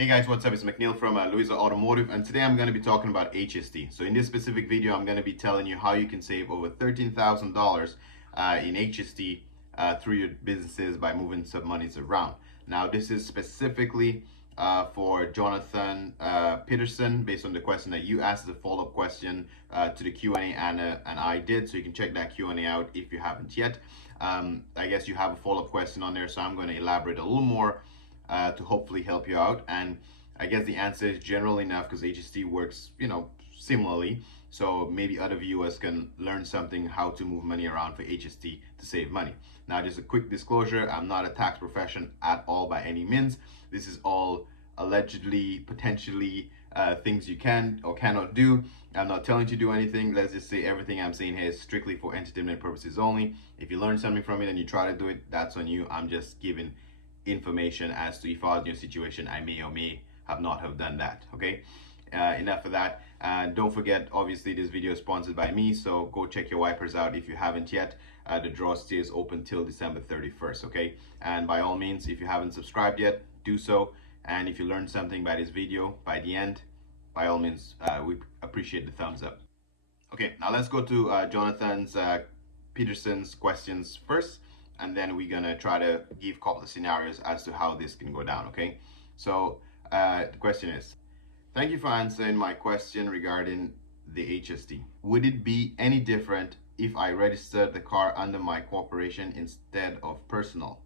Hey guys, what's up? It's McNeil from Louisa Automotive, and today I'm going to be talking about HST. So in this specific video, I'm going to be telling you how you can save over $13,000 in HST through your businesses by moving some monies around. Now, this is specifically for Jonathan Peterson, based on the question that you asked, the follow-up question to the Q&A, and I did. So you can check that Q&A out if you haven't yet. I guess you have a follow-up question on there, so I'm going to elaborate a little more to hopefully help you out. And I guess the answer is general enough because HST works, similarly. So maybe other viewers can learn something how to move money around for HST to save money. Now, just a quick disclosure, I'm not a tax professional at all by any means. This is all allegedly, potentially things you can or cannot do. I'm not telling you to do anything. Let's just say everything I'm saying here is strictly for entertainment purposes only. If you learn something from it and you try to do it, that's on you. I'm just giving information as to if I was in your situation, I may or may have not have done that. Okay, enough of that. Don't forget, obviously this video is sponsored by me, so go check your wipers out if you haven't yet. The draw stays open till December 31st. Okay, and by all means, if you haven't subscribed yet, do so. And if you learned something by this video by the end, by all means, we appreciate the thumbs up. Okay, now let's go to Jonathan's Peterson's questions first, and then we're gonna try to give a couple of scenarios as to how this can go down. Okay, so the question is, thank you for answering my question regarding the HST. Would it be any different if I registered the car under my corporation instead of personal,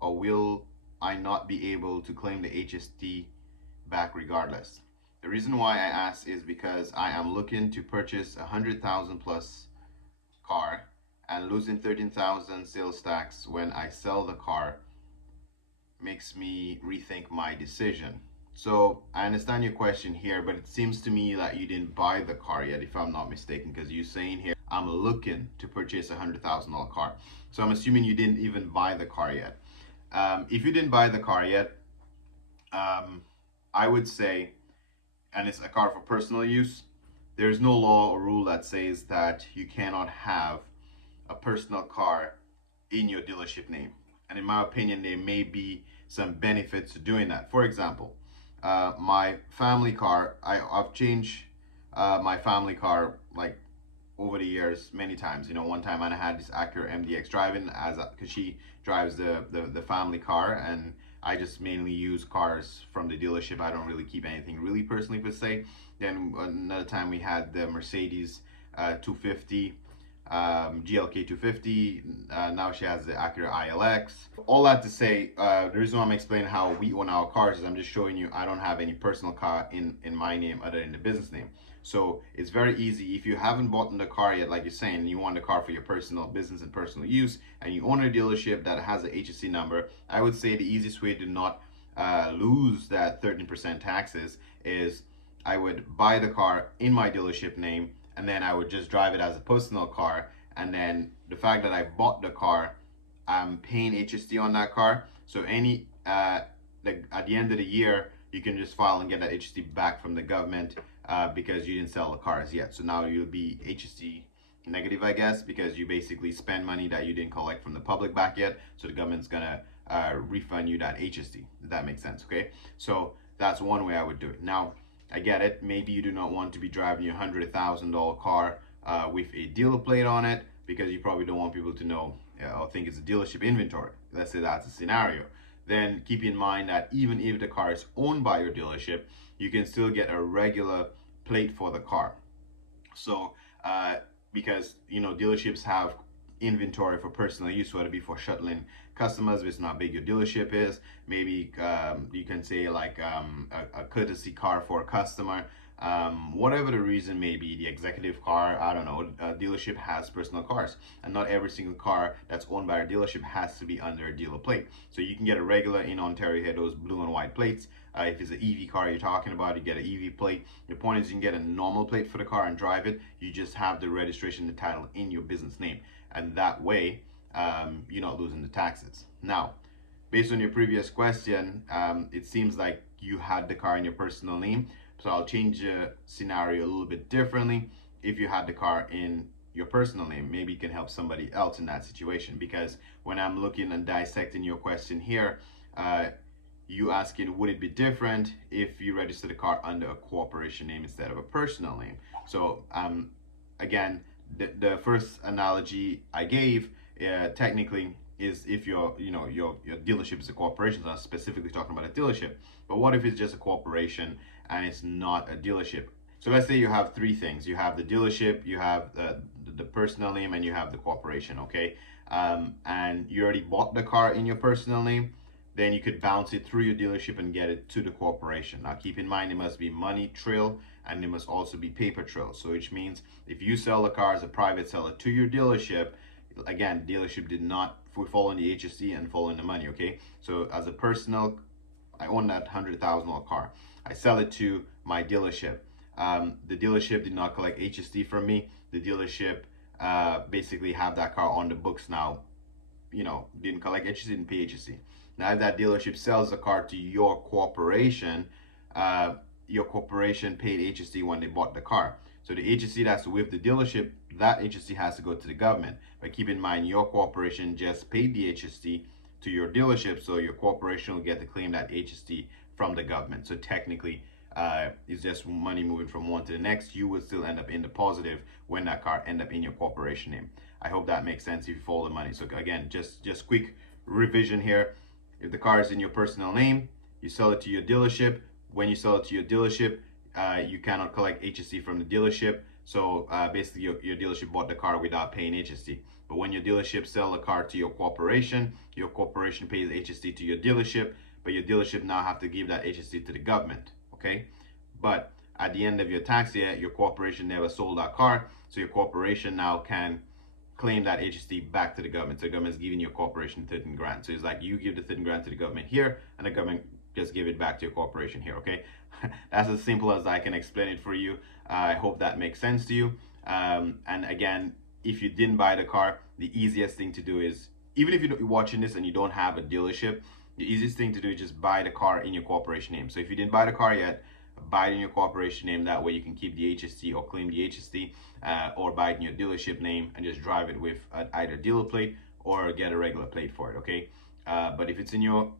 or will I not be able to claim the HST back regardless? The reason why I ask is because I am looking to purchase a 100,000 plus car, and losing 13,000 sales tax when I sell the car makes me rethink my decision. So I understand your question here, but it seems to me that you didn't buy the car yet, if I'm not mistaken, because you're saying here, I'm looking to purchase a $100,000 car. So I'm assuming you didn't even buy the car yet. If you didn't buy the car yet, I would say, and it's a car for personal use, there's no law or rule that says that you cannot have a personal car in your dealership name. And in my opinion, there may be some benefits to doing that. For example, my family car, I've changed my family car like over the years many times. One time I had this Acura MDX driving because she drives the family car, and I just mainly use cars from the dealership. I don't really keep anything really personally per se. Then another time we had the Mercedes 250, GLK 250. Now she has the Acura ILX. All that to say, the reason why I'm explaining how we own our cars is I'm just showing you I don't have any personal car in my name other than the business name. So it's very easy. If you haven't bought the car yet, like you're saying, and you want the car for your personal business and personal use, and you own a dealership that has a HST number, I would say the easiest way to not lose that 13% taxes is I would buy the car in my dealership name, and then I would just drive it as a personal car. And then the fact that I bought the car, I'm paying HST on that car. So at the end of the year, you can just file and get that HST back from the government because you didn't sell the cars yet. So now you'll be HST negative, I guess, because you basically spend money that you didn't collect from the public back yet. So the government's gonna refund you that HST. If that makes sense, okay? So that's one way I would do it. Now, I get it. Maybe you do not want to be driving your $100,000 car with a dealer plate on it because you probably don't want people to know or think it's a dealership inventory. Let's say that's a scenario. Then keep in mind that even if the car is owned by your dealership, you can still get a regular plate for the car. So because dealerships have inventory for personal use, whether it be for shuttling customers based on how big your dealership is. Maybe you can say like a courtesy car for a customer, whatever the reason may be, the executive car, I don't know. A dealership has personal cars, and not every single car that's owned by a dealership has to be under a dealer plate. So you can get a regular, in Ontario here, those blue and white plates. If it's an EV car you're talking about, you get an EV plate. The point is you can get a normal plate for the car and drive it. You just have the registration, the title in your business name, and that way you're not losing the taxes. Now, based on your previous question, it seems like you had the car in your personal name. So I'll change the scenario a little bit differently. If you had the car in your personal name, maybe it can help somebody else in that situation. Because when I'm looking and dissecting your question here, you asking, would it be different if you register the car under a corporation name instead of a personal name? So again, the first analogy I gave technically is if your dealership is a corporation. So I'm specifically talking about a dealership. But what if it's just a corporation and it's not a dealership? So let's say you have three things. You have the dealership, you have the personal name, and you have the corporation. Okay, and you already bought the car in your personal name, then you could bounce it through your dealership and get it to the corporation. Now keep in mind, it must be money trail and it must also be paper trail. So which means if you sell the car as a private seller to your dealership, again, dealership did not fall in the HST and fall in the money. Okay, so as a personal, I own that $100,000 car. I sell it to my dealership. The dealership did not collect HST from me. The dealership basically have that car on the books now. Didn't collect HST, didn't pay HST. Now, if that dealership sells the car to your corporation paid HST when they bought the car. So the HST that's with the dealership, that HST has to go to the government. But keep in mind, your corporation just paid the HST to your dealership, so your corporation will get to claim that HST from the government. So technically, it's just money moving from one to the next. You will still end up in the positive when that car end up in your corporation name. I hope that makes sense if you follow the money. So again, just quick revision here. If the car is in your personal name, you sell it to your dealership. When you sell it to your dealership, you cannot collect HST from the dealership. So basically, your dealership bought the car without paying HST. But when your dealership sell the car to your corporation pays HST to your dealership, but your dealership now have to give that HST to the government. Okay, but at the end of your tax year, your corporation never sold that car, so your corporation now can claim that HST back to the government. So the government is giving your corporation 13 grand. So it's like you give the 13 grand to the government here, and the government just give it back to your corporation here. Okay, that's as simple as I can explain it for you. I hope that makes sense to you. And again, if you didn't buy the car, the easiest thing to do is, even if you're watching this and you don't have a dealership, the easiest thing to do is just buy the car in your corporation name. So if you didn't buy the car yet, buy it in your corporation name. That way you can keep the HST or claim the HST, or buy it in your dealership name and just drive it with either dealer plate or get a regular plate for it. Okay, but if it's in your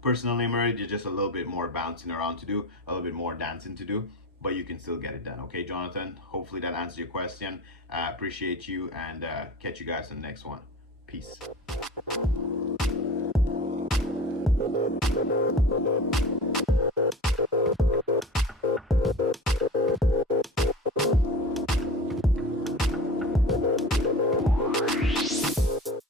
personal name already, there's just a little bit more bouncing around to do, a little bit more dancing to do, but you can still get it done. Okay, Jonathan, hopefully that answers your question. Appreciate you, and catch you guys on the next one. Peace.